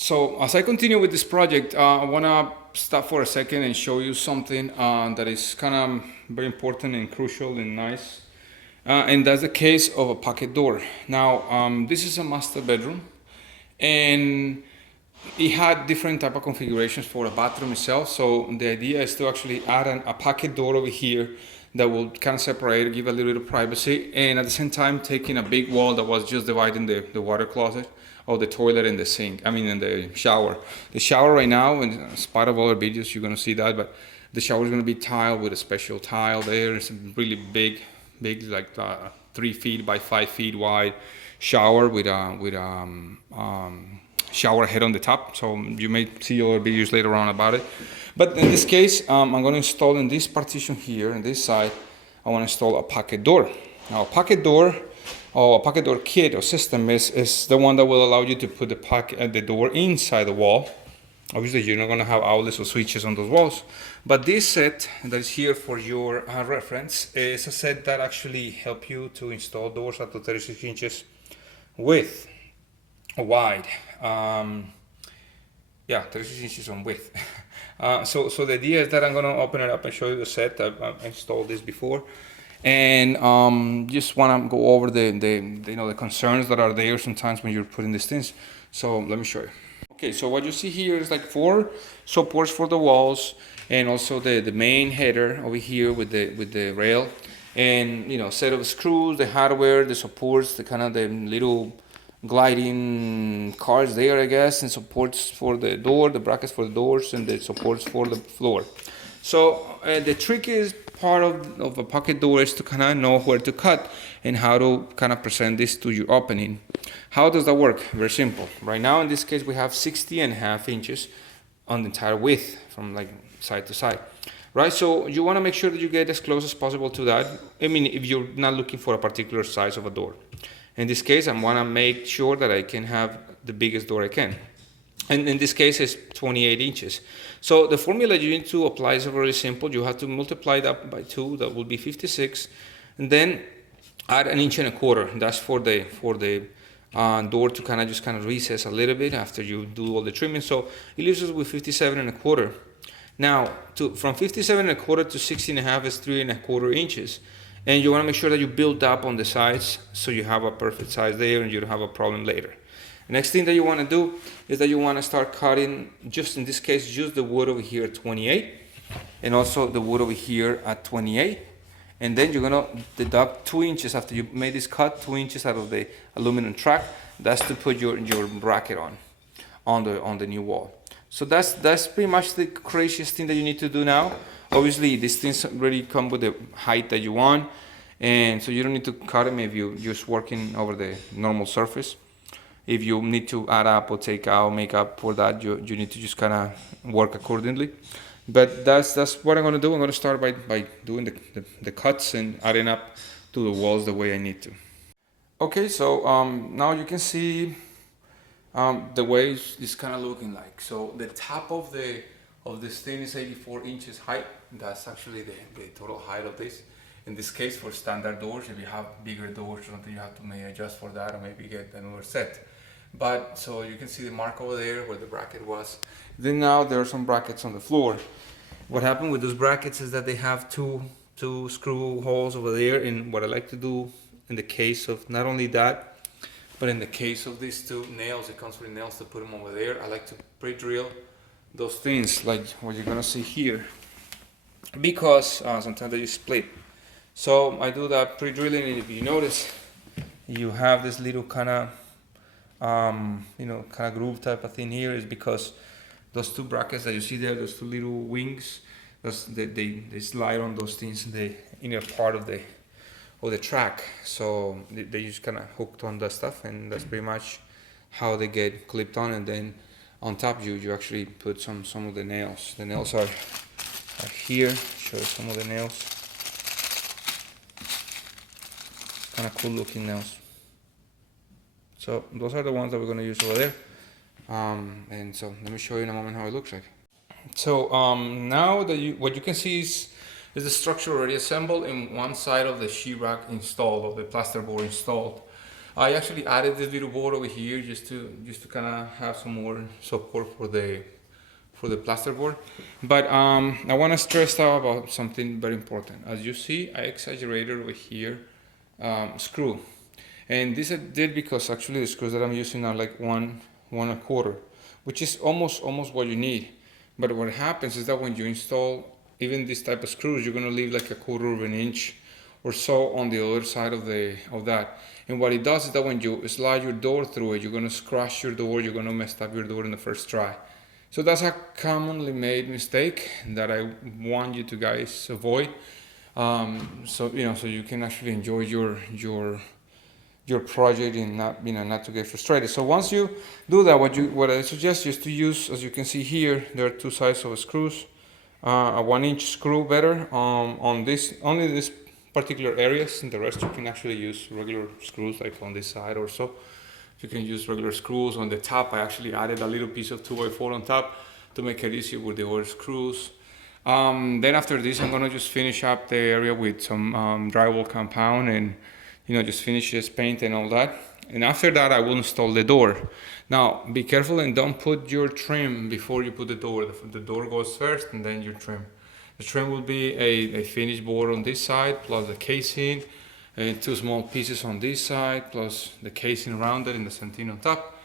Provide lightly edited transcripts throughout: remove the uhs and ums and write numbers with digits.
So as I continue with this project, I want to stop for a second and show you something that is kind of very important and crucial and nice. And that's the case of a pocket door. Now, this is a master bedroom, and it had different type of configurations for the bathroom itself. So the idea is to actually add a pocket door over here that will kind of separate, give a little bit of privacy, and at the same time taking a big wall that was just dividing the water closet or the toilet and the sink. I mean, in the shower. The shower right now, and as part of other videos, you're gonna see that, but the shower is gonna be tiled with a special tile there. It's a really big, like 3 feet by 5 feet wide shower with shower head on the top. So you may see other videos later on about it. But in this case, I'm going to install in this partition here, on this side, I want to install a pocket door. Now, a pocket door or a pocket door kit or system is the one that will allow you to put the door inside the wall. Obviously, you're not going to have outlets or switches on those walls. But this set that is here for your reference is a set that actually help you to install doors up to 36 inches width, wide. 36 inches on width. So the idea is that I'm going to open it up and show you the set. I've installed this before. And just want to go over the concerns that are there sometimes when you're putting these things. So let me show you. Okay, so what you see here is like 4 supports for the walls, and also the main header over here with the rail, and set of screws, the hardware, the supports, the kind of the little gliding cards there, I guess, and supports for the door, the brackets for the doors, and the supports for the floor. So the trick is part of a pocket door is to kind of know where to cut and how to kind of present this to your opening. How does that work? Very simple. Right now, in this case, we have 60.5 inches on the entire width from like side to side. Right, so you want to make sure that you get as close as possible to that. I mean, if you're not looking for a particular size of a door. In this case, I want to make sure that I can have the biggest door I can. And in this case, it's 28 inches. So the formula you need to apply is very simple. You have to multiply that by 2. That will be 56. And then add 1.25 inches. That's for the door to kind of recess a little bit after you do all the trimming. So it leaves us with 57.25. Now, from 57.25 to 60.5 is 3.25 inches. And you want to make sure that you build up on the sides so you have a perfect size there and you don't have a problem later. The next thing that you want to do is that you want to start cutting, just in this case, just the wood over here at 28 and also the wood over here at 28. And then you're going to deduct 2 inches after you made this cut, 2 inches out of the aluminum track. That's to put your bracket on the new wall. So that's pretty much the craziest thing that you need to do now. Obviously, these things really come with the height that you want, and so you don't need to cut them if you're just working over the normal surface. If you need to add up or take out, make up for that, you need to just kind of work accordingly. But that's what I'm going to do. I'm going to start by doing the cuts and adding up to the walls the way I need to. Okay, so now you can see the way it's kind of looking like. So the top of this thing is 84 inches height. That's actually the total height of this. In this case, for standard doors, if you have bigger doors or something, you have to maybe adjust for that or maybe get another set. But so you can see the mark over there where the bracket was. Then now there are some brackets on the floor. What happened with those brackets is that they have two screw holes over there. And what I like to do in the case of not only that, but in the case of these 2 nails, it comes with nails to put them over there. I like to pre-drill those things like what you're gonna see here, because sometimes they split. So I do that pre-drilling, and if you notice, you have this little kind of groove type of thing here, is because those 2 brackets that you see there, those 2 little wings, they slide on those things in the inner part of the track. So they just kind of hooked on that stuff, and that's pretty much how they get clipped on. And then on top you actually put some of the nails. The nails are here. Show you some of the nails. Kind of cool looking nails. So those are the ones that we're going to use over there. And so let me show you in a moment how it looks like. So now that what you can see is the structure already assembled and one side of the sheetrock installed, or the plasterboard installed. I actually added this little board over here just to kind of have some more support for the plasterboard. But I want to stress out about something very important. As you see, I exaggerated over here screw, and this I did because actually the screws that I'm using are like one and a quarter, which is almost what you need. But what happens is that when you install even this type of screws, you're gonna leave like a quarter of an inch or so on the other side of that. And what it does is that when you slide your door through it, you're gonna scratch your door, you're gonna mess up your door in the first try. So that's a commonly made mistake that I want you to guys avoid. So so you can actually enjoy your project and not to get frustrated. So once you do that, what I suggest is to use, as you can see here, there are two sides of screws. A 1 inch screw better on this only this particular areas, and the rest you can actually use regular screws like on this side or so. You can use regular screws on the top. I actually added a little piece of 2x4 on top to make it easier with the other screws. Then after this, I'm gonna just finish up the area with some drywall compound and just finish this paint and all that. And after that, I will install the door. Now, be careful and don't put your trim before you put the door. The door goes first and then your trim. The trim will be a finished board on this side, plus the casing, and two small pieces on this side, plus the casing around it and the centine on top.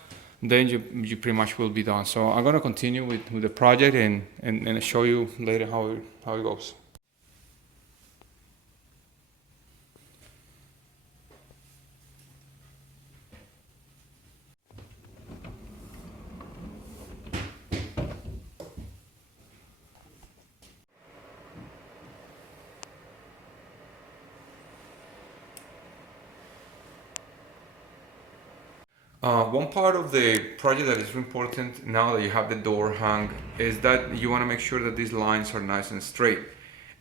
Then you pretty much will be done. So I'm gonna continue with the project and show you later how it goes. One part of the project that is important now that you have the door hung is that you want to make sure that these lines are nice and straight.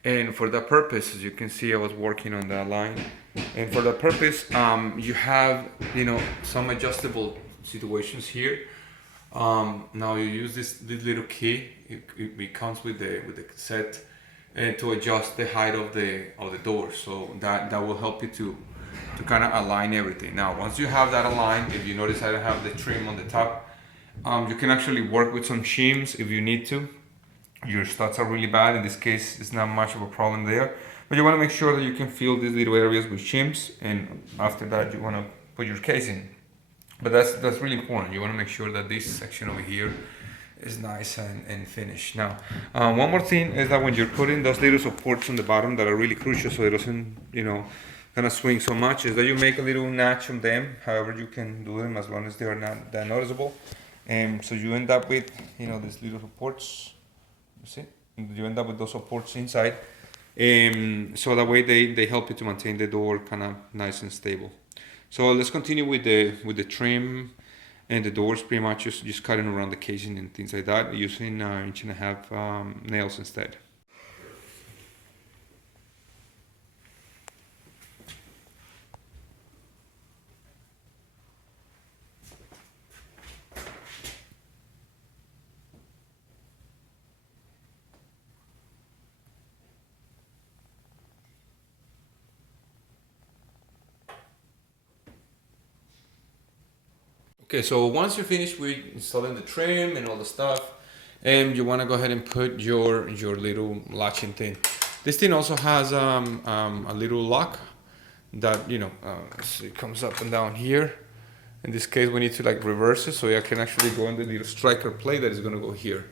And for that purpose, as you can see, I was working on that line. And for that purpose, you have some adjustable situations here. Now you use this little key. It comes with the set to adjust the height of the door. So that will help you to kind of align everything. Now, once you have that aligned, if you notice I don't have the trim on the top, you can actually work with some shims if you need to. Your studs are really bad. In this case, it's not much of a problem there. But you want to make sure that you can fill these little areas with shims, and after that, you want to put your casing. But that's really important. You want to make sure that this section over here is nice and finished. Now, one more thing is that when you're putting those little supports on the bottom that are really crucial so it doesn't, kind of swing so much, is that you make a little notch on them. However you can do them, as long as they are not that noticeable. And so you end up with, these little supports. You see? You end up with those supports inside. So that way they help you to maintain the door kind of nice and stable. So let's continue with the trim and the doors. Pretty much just cutting around the casing and things like that, using 1.5 inch nails instead. Okay, so once you're finished with installing the trim and all the stuff, you want to go ahead and put your little latching thing. This thing also has a little lock that so it comes up and down here. In this case, we need to reverse it so I can actually go on the little striker plate that is going to go here.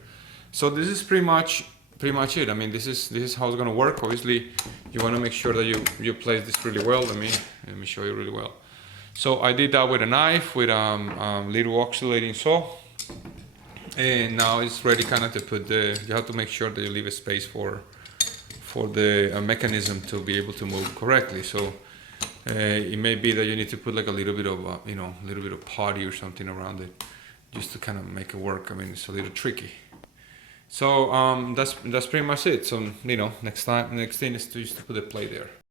So this is pretty much it. I mean, this is how it's going to work. Obviously, you want to make sure that you place this really well. Let me show you really well. So I did that with a knife, with a little oscillating saw, and now it's ready kind of to put you have to make sure that you leave a space for the mechanism to be able to move correctly. So it may be that you need to put a little bit of putty or something around it, just to kind of make it work. I mean, it's a little tricky. So that's pretty much it. So next thing is to just put a plate there.